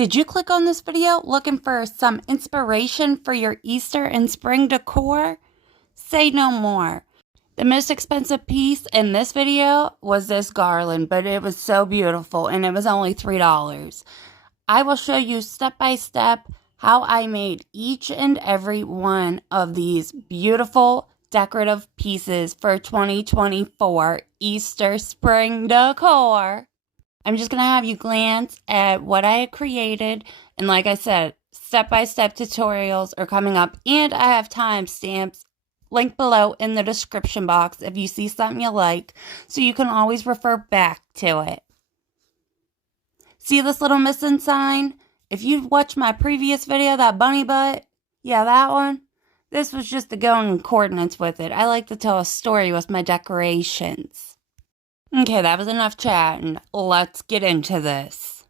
Did you click on this video looking for some inspiration for your Easter and spring decor? Say no more. The most expensive piece in this video was this garland, but it was so beautiful and it was only $3. I will show you step by step how I made each and every one of these beautiful decorative pieces for 2024 Easter spring decor. I'm just going to have you glance at what I had created, and like I said, step-by-step tutorials are coming up, and I have timestamps linked below in the description box if you see something you like, so you can always refer back to it. See this little missing sign? If you watched my previous video, that bunny butt, yeah, that one, this was just to go in coordinates with it. I like to tell a story with my decorations. Okay, that was enough chatting. Let's get into this.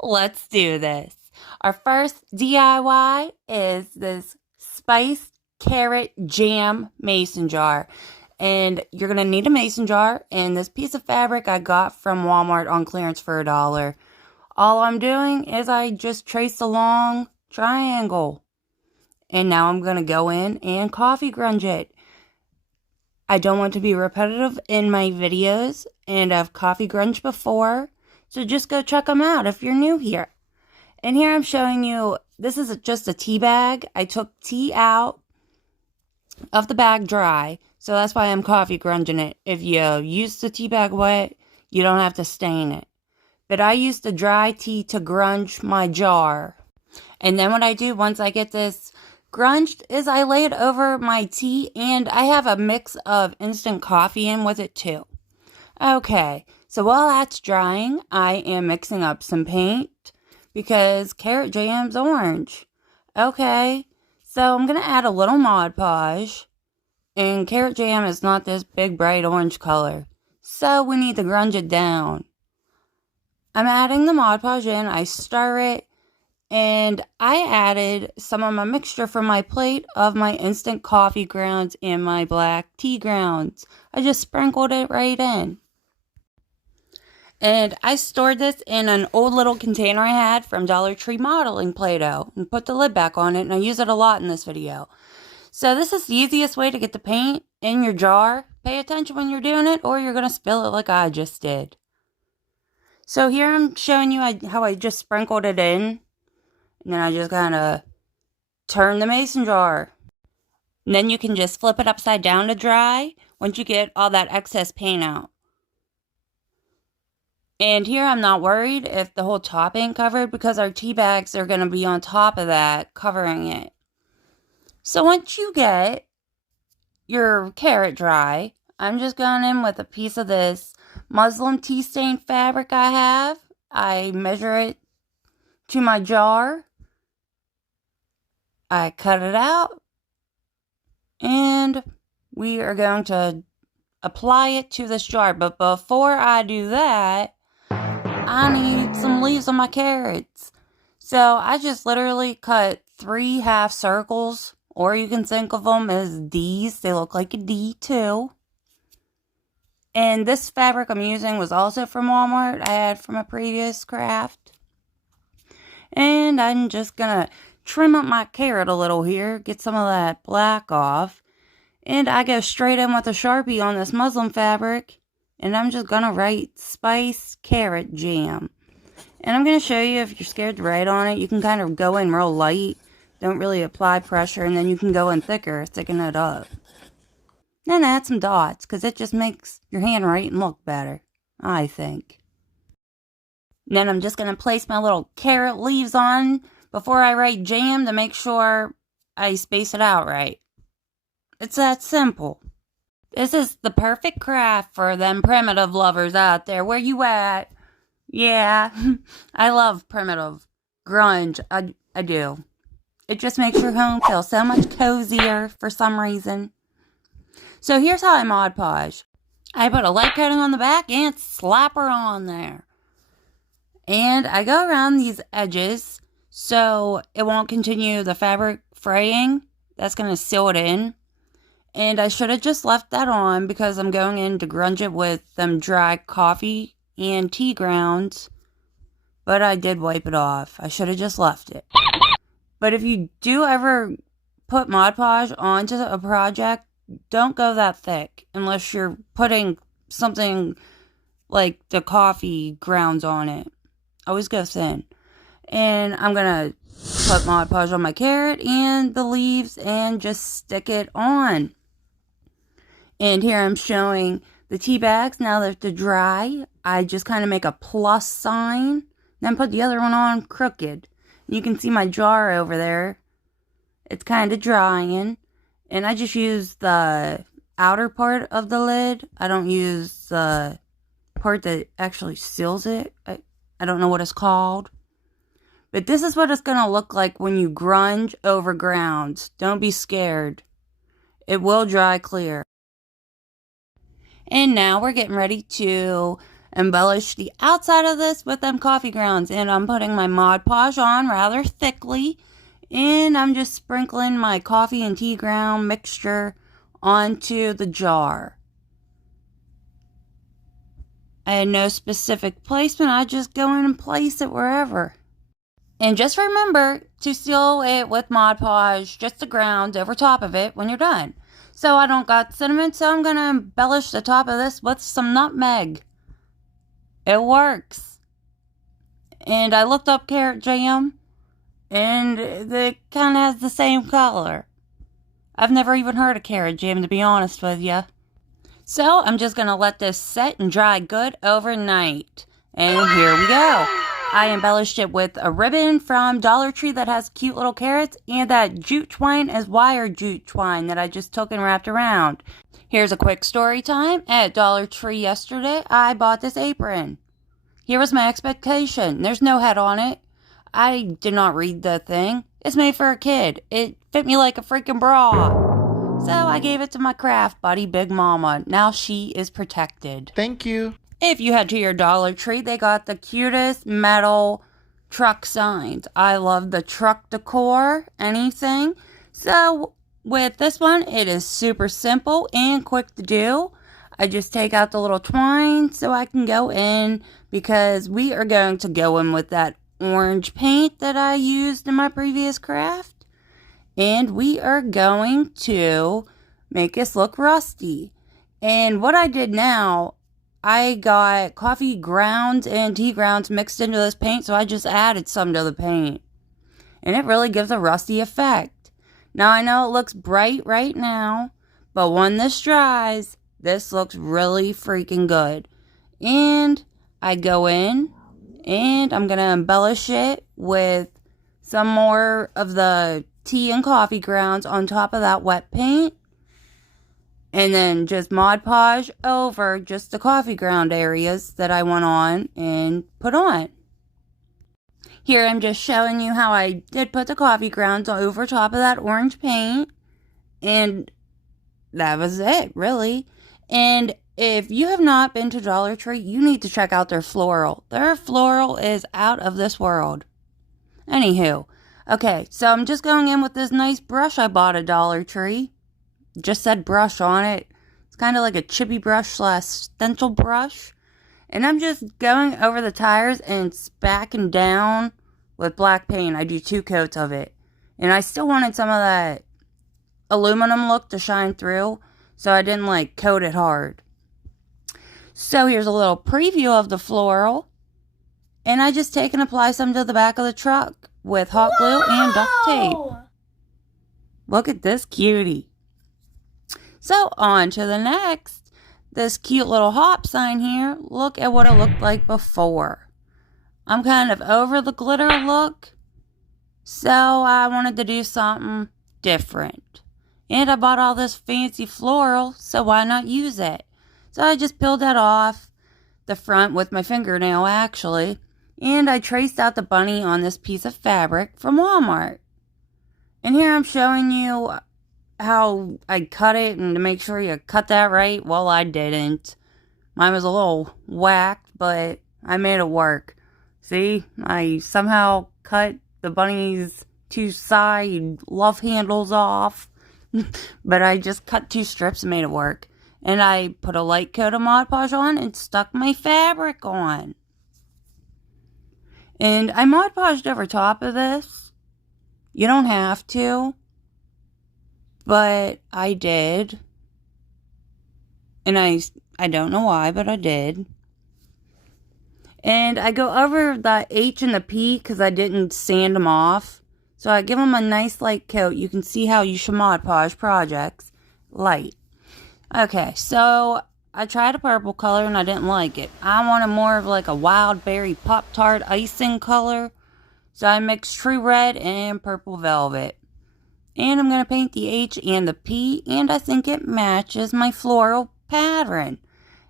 Let's do this. Our first DIY is this spiced carrot jam mason jar. And you're going to need a mason jar. And this piece of fabric I got from Walmart on clearance for $1. All I'm doing is I just trace a long triangle. And now I'm going to go in and coffee grunge it. I don't want to be repetitive in my videos, and I've coffee grunged before, so just go check them out if you're new here. And here I'm showing you, this is just a tea bag. I took tea out of the bag dry, so that's why I'm coffee grunging it. If you use the tea bag wet, you don't have to stain it. But I use the dry tea to grunge my jar. And then what I do once I get this grunged is I lay it over my tea, and I have a mix of instant coffee in with it too. Okay, so while that's drying, I am mixing up some paint because carrot jam's orange. Okay, so I'm going to add a little Mod Podge, and carrot jam is not this big bright orange color, so we need to grunge it down. I'm adding the Mod Podge in, I stir it, and I added some of my mixture from my plate of my instant coffee grounds and my black tea grounds. I just sprinkled it right in. And I stored this in an old little container I had from Dollar Tree modeling Play-Doh and put the lid back on it, and I use it a lot in this video. So this is the easiest way to get the paint in your jar. Pay attention when you're doing it or you're going to spill it like I just did. So here I'm showing you how I just sprinkled it in. And then I just kind of turn the mason jar. And then you can just flip it upside down to dry once you get all that excess paint out. And here I'm not worried if the whole top ain't covered because our tea bags are going to be on top of that, covering it. So once you get your carrot dry, I'm just going in with a piece of this muslin tea stain fabric I have. I measure it to my jar. I cut it out, and we are going to apply it to this jar. But before I do that, I need some leaves on my carrots. So I just literally cut 3 half circles, or you can think of them as D's. They look like a D too. And this fabric I'm using was also from Walmart. I had from a previous craft. And I'm just going to trim up my carrot a little here, get some of that black off, and I go straight in with a Sharpie on this muslin fabric, and I'm just going to write Spice Carrot Jam. And I'm going to show you, if you're scared to write on it, you can kind of go in real light, don't really apply pressure, and then you can go in thicker, thicken it up. Then add some dots, because it just makes your handwriting look better, I think. And then I'm just going to place my little carrot leaves on before I write jam to make sure I space it out right. It's that simple. This is the perfect craft for them primitive lovers out there. Where you at? Yeah, I love primitive grunge. I do. It just makes your home feel so much cozier for some reason. So here's how I Mod Podge. I put a light coating on the back and slap her on there. And I go around these edges so it won't continue the fabric fraying. That's going to seal it in. And I should have just left that on because I'm going in to grunge it with them dry coffee and tea grounds. but I did wipe it off. I should have just left it. But if you do ever put Mod Podge onto a project, don't go that thick unless you're putting something like the coffee grounds on it. Always go thin. And I'm going to put Mod Podge on my carrot and the leaves and just stick it on. And here I'm showing the tea bags. Now that they're dry, I just kind of make a plus sign. Then put the other one on crooked. You can see my jar over there. It's kind of drying. And I just use the outer part of the lid. I don't use the part that actually seals it. I don't know what it's called. But this is what it's going to look like when you grunge over ground. Don't be scared. It will dry clear. And now we're getting ready to embellish the outside of this with them coffee grounds. And I'm putting my Mod Podge on rather thickly. And I'm just sprinkling my coffee and tea ground mixture onto the jar. I had no specific placement. I just go in and place it wherever. And just remember to seal it with Mod Podge, just the ground over top of it when you're done. So I don't got cinnamon, so I'm going to embellish the top of this with some nutmeg. It works. And I looked up carrot jam, and it kind of has the same color. I've never even heard of carrot jam, to be honest with you. So I'm just going to let this set and dry good overnight. And here we go. I embellished it with a ribbon from Dollar Tree that has cute little carrots, and that jute twine is wire jute twine that I just took and wrapped around. Here's a quick story time. At Dollar Tree yesterday, I bought this apron. Here was my expectation. There's no head on it. I did not read the thing. It's made for a kid. It fit me like a freaking bra. So I gave it to my craft buddy, Big Mama. Now she is protected. Thank you. If you head to your Dollar Tree, they got the cutest metal truck signs. I love the truck decor, anything. So with this one, it is super simple and quick to do. I just take out the little twine so I can go in, because we are going to go in with that orange paint that I used in my previous craft. And we are going to make this look rusty. And what I did now, I got coffee grounds and tea grounds mixed into this paint, so I just added some to the paint. And it really gives a rusty effect. Now, I know it looks bright right now, but when this dries, this looks really freaking good. And I go in, and I'm going to embellish it with some more of the tea and coffee grounds on top of that wet paint. And then just Mod Podge over just the coffee ground areas that I went on and put on. Here I'm just showing you how I did put the coffee grounds over top of that orange paint. And that was it, really. And if you have not been to Dollar Tree, you need to check out their Floral. Their Floral is out of this world. Anywho, okay, so I'm just going in with this nice brush I bought at Dollar Tree. Just said brush on it. It's kind of like a chippy brush / stencil brush. And I'm just going over the tires and spacking down with black paint. I do 2 coats of it. And I still wanted some of that aluminum look to shine through, so I didn't like coat it hard. So here's a little preview of the Floral. And I just take and apply some to the back of the truck with hot glue and duct tape. Look at this cutie. So on to the next. This cute little hop sign here. Look at what it looked like before. I'm kind of over the glitter look, so I wanted to do something different. And I bought all this fancy floral, so why not use it? So I just peeled that off the front with my fingernail, actually. And I traced out the bunny on this piece of fabric from Walmart. And here I'm showing you how I cut it, and to make sure you cut that right. Well, I didn't. Mine was a little whacked, but I made it work. See, I somehow cut the bunny's 2 side love handles off, but I just cut 2 strips and made it work. And I put a light coat of Mod Podge on and stuck my fabric on. And I Mod Podged over top of this. You don't have to, but I did. And I don't know why, but I did. And I go over the H and the P because I didn't sand them off. So I give them a nice light coat. You can see how you should Mod Podge projects. Light. Okay, so I tried a purple color and I didn't like it. I wanted more of like a wild berry Pop-Tart icing color. So I mixed True Red and Purple Velvet. And I'm going to paint the H and the P. And I think it matches my floral pattern.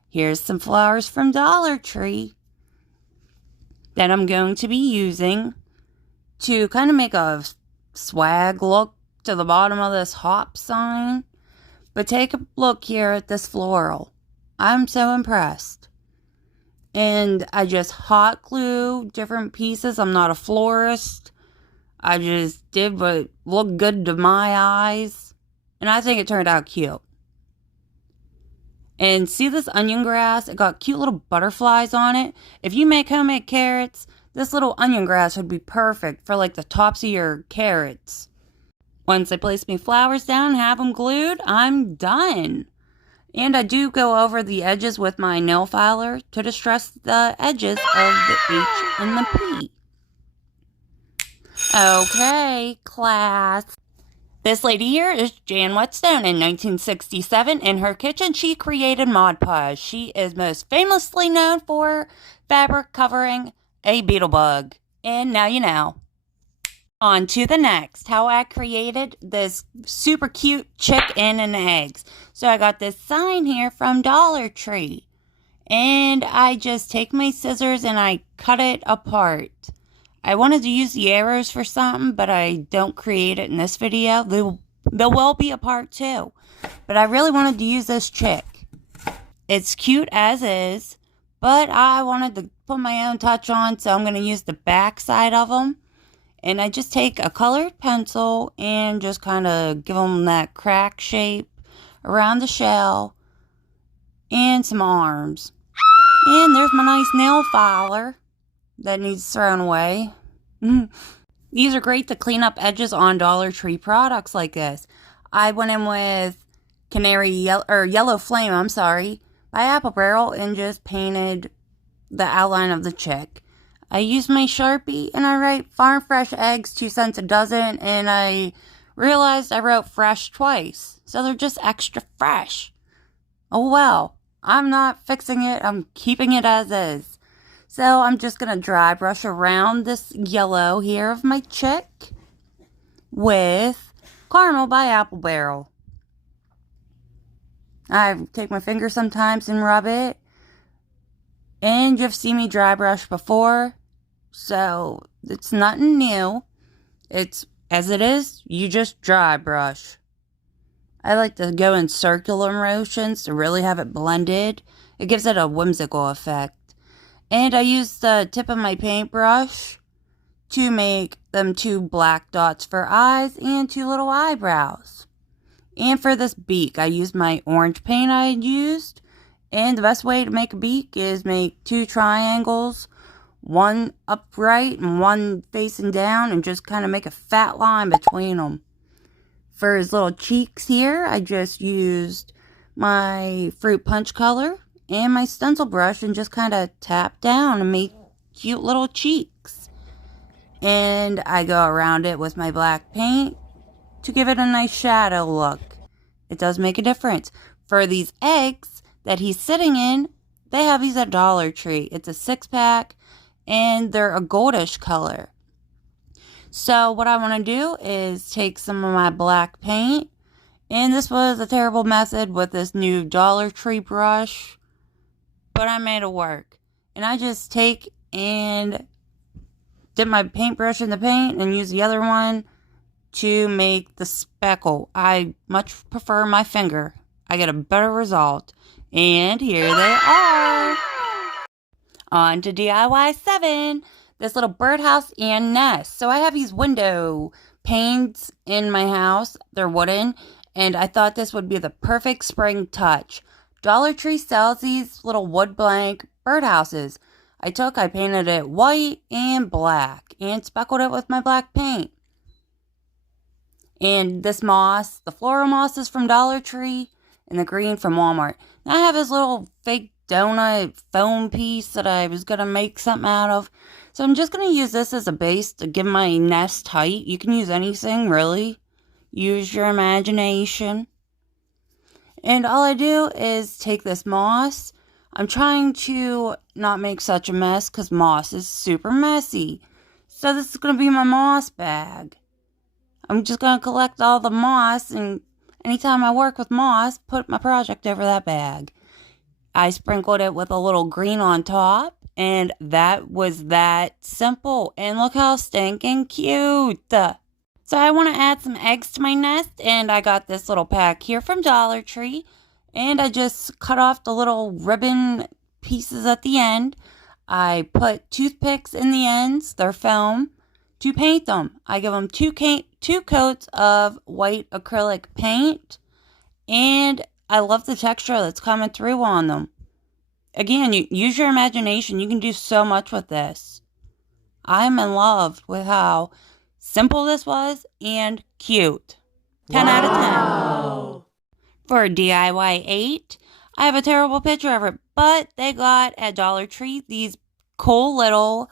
Here's some flowers from Dollar Tree that I'm going to be using to kind of make a swag look to the bottom of this hop sign. But take a look here at this floral. I'm so impressed. And I just hot glue different pieces. I'm not a florist. I just did what looked good to my eyes. And I think it turned out cute. And see this onion grass? It got cute little butterflies on it. If you make homemade carrots, this little onion grass would be perfect for like the tops of your carrots. Once I place my flowers down and have them glued, I'm done. And I do go over the edges with my nail filer to distress the edges of the H and the P. Okay, class. This lady here is Jan Whetstone. In 1967, in her kitchen, she created Mod Podge. She is most famously known for fabric covering a beetle bug. And now you know. On to the next, how I created this super cute chicken and eggs. So I got this sign here from Dollar Tree. And I just take my scissors and I cut it apart. I wanted to use the arrows for something, but I don't create it in this video. There will be a part 2. But I really wanted to use this chick. It's cute as is, but I wanted to put my own touch on, so I'm going to use the back side of them. And I just take a colored pencil and just kind of give them that crack shape around the shell and some arms. And there's my nice nail filer that needs thrown away. These are great to clean up edges on Dollar Tree products like this. I went in with Yellow Flame, by Apple Barrel and just painted the outline of the chick. I use my Sharpie and I write Farm Fresh Eggs, 2 cents a dozen, and I realized I wrote fresh twice. So they're just extra fresh. Oh well, I'm not fixing it, I'm keeping it as is. So I'm just going to dry brush around this yellow here of my chick with Caramel by Apple Barrel. I take my finger sometimes and rub it. And you've seen me dry brush before, so it's nothing new. It's as it is, you just dry brush. I like to go in circular motions to really have it blended. It gives it a whimsical effect. And I use the tip of my paintbrush to make them 2 black dots for eyes and 2 little eyebrows. And for this beak, I used my orange paint I had used. And the best way to make a beak is make 2 triangles, one upright and one facing down, and just kind of make a fat line between them. For his little cheeks here, I just used my fruit punch color and my stencil brush and just kind of tap down and make cute little cheeks. And I go around it with my black paint to give it a nice shadow look. It does make a difference. For these eggs that he's sitting in, they have these at Dollar Tree. It's a 6-pack and they're a goldish color. So what I want to do is take some of my black paint, and this was a terrible method with this new Dollar Tree brush, but I made it work. And I just take and dip my paintbrush in the paint and use the other one to make the speckle. I much prefer my finger. I get a better result. And here they are. On to DIY 7. This little birdhouse and nest. So I have these window panes in my house. They're wooden. And I thought this would be the perfect spring touch. Dollar Tree sells these little wood blank birdhouses. I painted it white and black and speckled it with my black paint. And this moss, the floral moss is from Dollar Tree and the green from Walmart. Now I have this little fake donut foam piece that I was going to make something out of. So I'm just going to use this as a base to give my nest height. You can use anything, really. Use your imagination. And all I do is take this moss. I'm trying to not make such a mess because moss is super messy. So this is going to be my moss bag. I'm just going to collect all the moss, and anytime I work with moss, put my project over that bag. I sprinkled it with a little green on top, and that was that simple. And look how stinking cute. So I want to add some eggs to my nest, and I got this little pack here from Dollar Tree, and I just cut off the little ribbon pieces at the end. I put toothpicks in the ends, they're foam, to paint them. I give them two coats of white acrylic paint, and I love the texture that's coming through on them. Again, you use your imagination. You can do so much with this. I'm in love with how simple this was and cute. 10 out of 10. For DIY 8, I have a terrible picture of it, but they got at Dollar Tree these cool little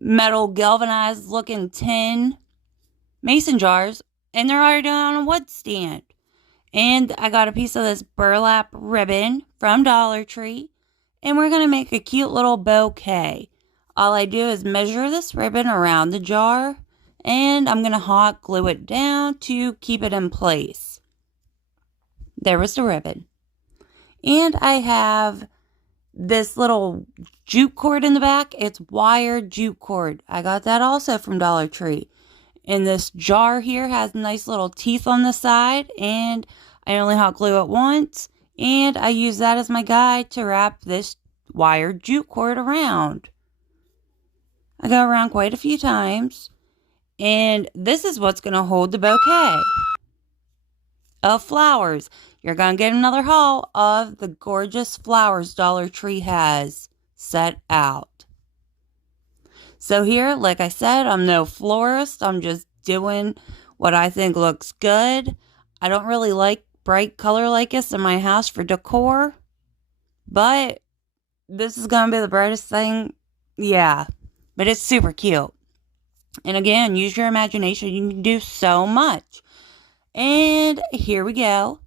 metal galvanized looking tin mason jars, and they're already on a wood stand. And I got a piece of this burlap ribbon from Dollar Tree, and we're going to make a cute little bouquet. All I do is measure this ribbon around the jar, and I'm going to hot glue it down to keep it in place. There was the ribbon. And I have this little jute cord in the back. It's wired jute cord. I got that also from Dollar Tree. And this jar here has nice little teeth on the side, and I only hot glue it once, and I use that as my guide to wrap this wired jute cord around. I go around quite a few times, and this is what's going to hold the bouquet of flowers. You're going to get another haul of the gorgeous flowers Dollar Tree has set out. So here, like I said, I'm no florist. I'm just doing what I think looks good. I don't really like bright color like this in my house for decor, but this is going to be the brightest thing. Yeah, but it's super cute. And again, use your imagination. You can do so much. And here we go.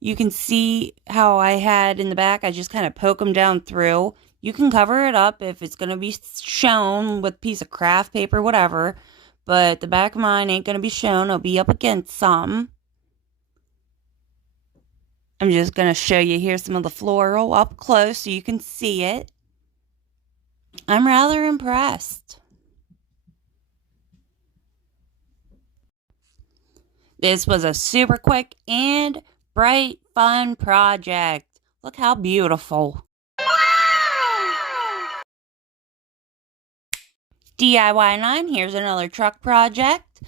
You can see how I had in the back, I just kind of poke them down through. You can cover it up if it's going to be shown with a piece of craft paper, whatever. But the back of mine ain't going to be shown. It'll be up against something. I'm just going to show you here some of the floral up close so you can see it. I'm rather impressed. This was a super quick and bright, fun project. Look how beautiful. DIY 9, here's another truck project.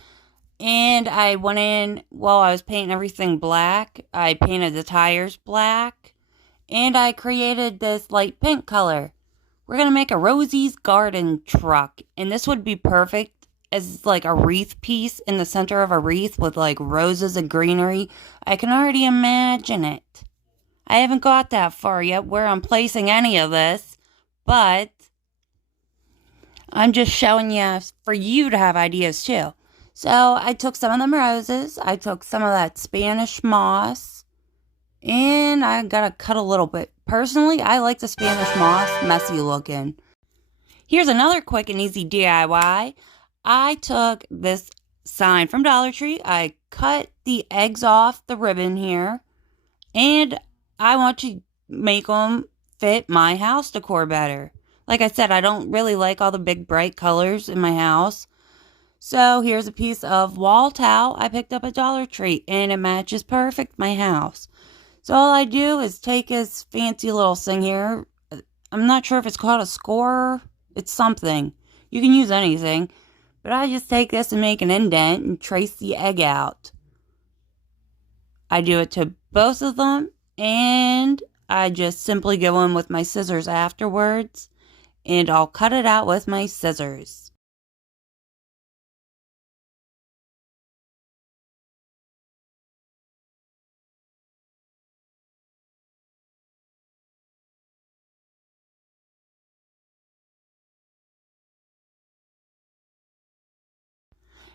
And I went in, while I was painting everything black, I painted the tires black. And I created this light pink color. We're going to make a Rosie's garden truck. And this would be perfect as like a wreath piece in the center of a wreath with like roses and greenery. I can already imagine it. I haven't got that far yet where I'm placing any of this, but I'm just showing you for you to have ideas too. So I took some of them roses, I took some of that Spanish moss, and I gotta cut a little bit. Personally, I like the Spanish moss messy looking. Here's another quick and easy DIY. I took this sign from Dollar Tree. I cut the eggs off the ribbon here. And I want to make them fit my house decor better. Like I said, I don't really like all the big bright colors in my house. So here's a piece of wall towel I picked up at Dollar Tree. And it matches perfect my house. So all I do is take this fancy little thing here. I'm not sure if it's called a scorer. It's something. You can use anything. But I just take this and make an indent and trace the egg out. I do it to both of them. And I just simply go in with my scissors afterwards. and I'll cut it out with my scissors.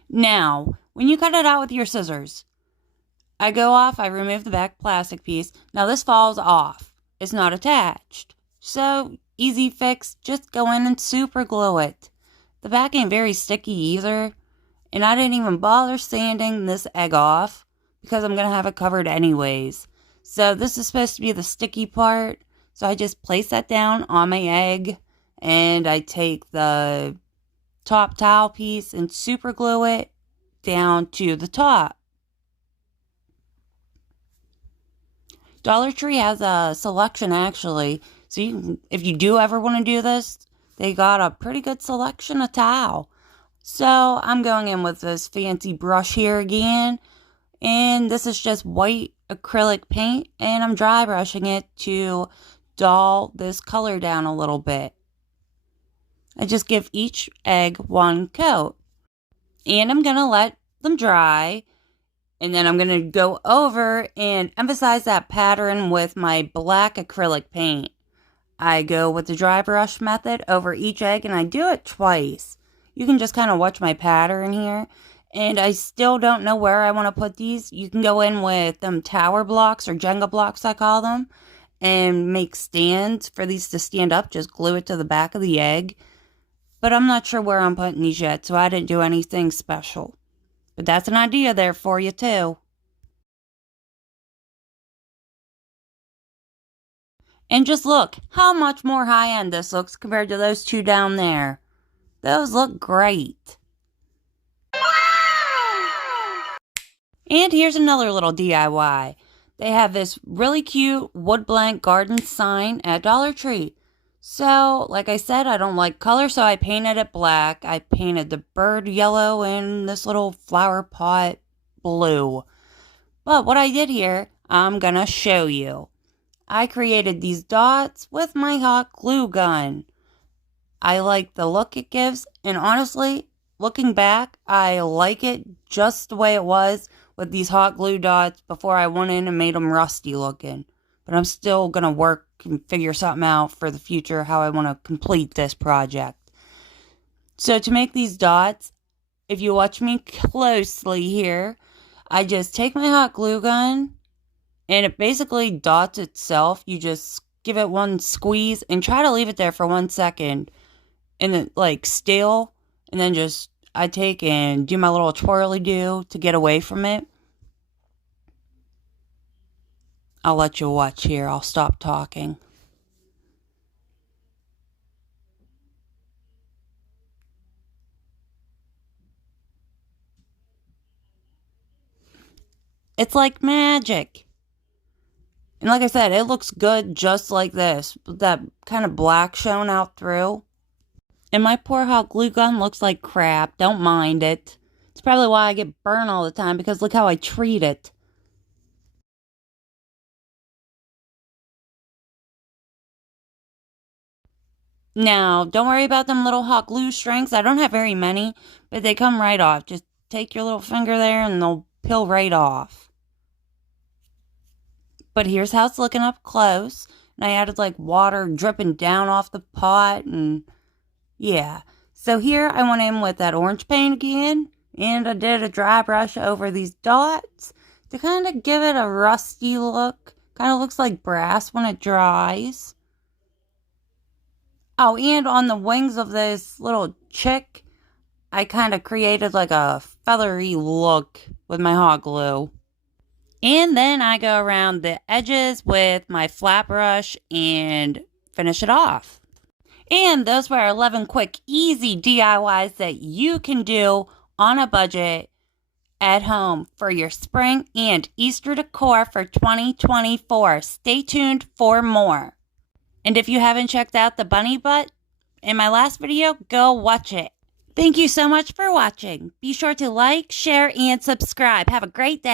Now, when you cut it out with your scissors, I go off, I remove the back plastic piece. Now this falls off. It's not attached. So, easy fix, just go in and super glue it. The back ain't very sticky either. And I didn't even bother sanding this egg off because I'm going to have it covered anyways. So this is supposed to be the sticky part. So I just place that down on my egg. And I take the top towel piece and super glue it down to the top. Dollar Tree has a selection actually, so you can, if you do ever want to do this, they got a pretty good selection of towel. So I'm going in with this fancy brush here again, and this is just white acrylic paint, and I'm dry brushing it to dull this color down a little bit. I just give each egg one coat, and I'm going to let them dry. And then I'm going to go over and emphasize that pattern with my black acrylic paint. I go with the dry brush method over each egg, and I do it twice. You can just kind of watch my pattern here. And I still don't know where I want to put these. You can go in with tower blocks or Jenga blocks, I call them, and make stands for these to stand up. Just glue it to the back of the egg. But I'm not sure where I'm putting these yet, so I didn't do anything special. But that's an idea there for you, too. And just look how much more high-end this looks compared to those two down there. Those look great. And here's another little DIY. They have this really cute wood blank garden sign at Dollar Tree. So, like I said, I don't like color, so I painted it black. I painted the bird yellow and this little flower pot blue. But what I did here, I'm gonna show you. I created these dots with my hot glue gun. I like the look it gives, and honestly, looking back, I like it just the way it was with these hot glue dots before I went in and made them rusty looking. But I'm still gonna work and figure something out for the future how I want to complete this project. So to make these dots, if you watch me closely here, I just take my hot glue gun and it basically dots itself. You just give it one squeeze and try to leave it there for 1 second and then like still, and then just I take and do my little twirly-do to get away from it. I'll let you watch here. I'll stop talking. It's like magic. And like I said, it looks good just like this. With that kind of black showing out through. And my poor hot glue gun looks like crap. Don't mind it. It's probably why I get burned all the time, because look how I treat it. Now, don't worry about them little hot glue strings. I don't have very many, but they come right off. Just take your little finger there and they'll peel right off. But here's how it's looking up close. And I added like water dripping down off the pot, and yeah. So here I went in with that orange paint again, and I did a dry brush over these dots to kind of give it a rusty look. Kind of looks like brass when it dries. Oh, and on the wings of this little chick, I kind of created like a feathery look with my hot glue. And then I go around the edges with my flat brush and finish it off. And those were 11 quick, easy DIYs that you can do on a budget at home for your spring and Easter decor for 2024. Stay tuned for more. And if you haven't checked out the bunny butt in my last video, go watch it. Thank you so much for watching. Be sure to like, share, and subscribe. Have a great day.